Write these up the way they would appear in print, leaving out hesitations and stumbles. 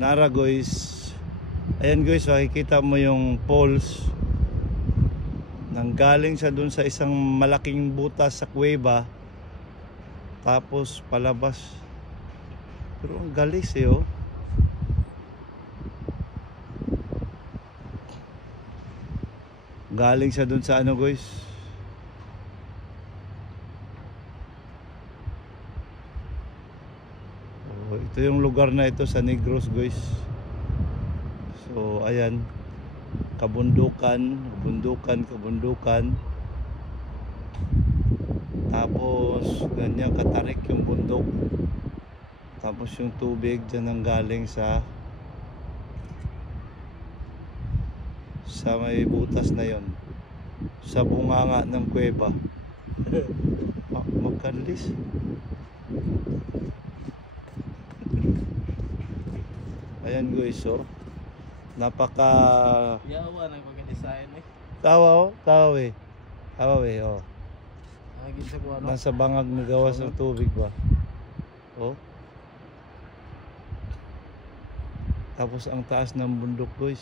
Nara guys. Ayan guys, makikita mo yung poles. Nanggaling siya dun sa isang malaking butas sa kuweba. Tapos palabas. Pero ang galis eh oh. Galing siya dun sa ano guys. Oh, ito yung lugar na ito sa Negros guys. So ayan, kabundukan, kabundukan. Tapos ganyan katarik yung bundok. Tapos yung tubig dyan ang galing sa may butas na yon, sa bunganga ng kuweba. Magkalis. Ayan guys, so napaka yawa nang pagka-design eh. tawa eh oh. Ano? Nasa bangag na gawas ng tubig ba oh. Tapos ang taas ng bundok guys,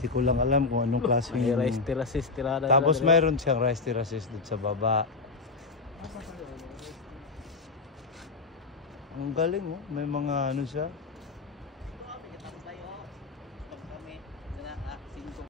hindi ko lang alam kung anong klaseng may rice terraces tirada. Tapos mayroon siyang rice terraces dun sa baba. Ang galing oh, may mga ano siya.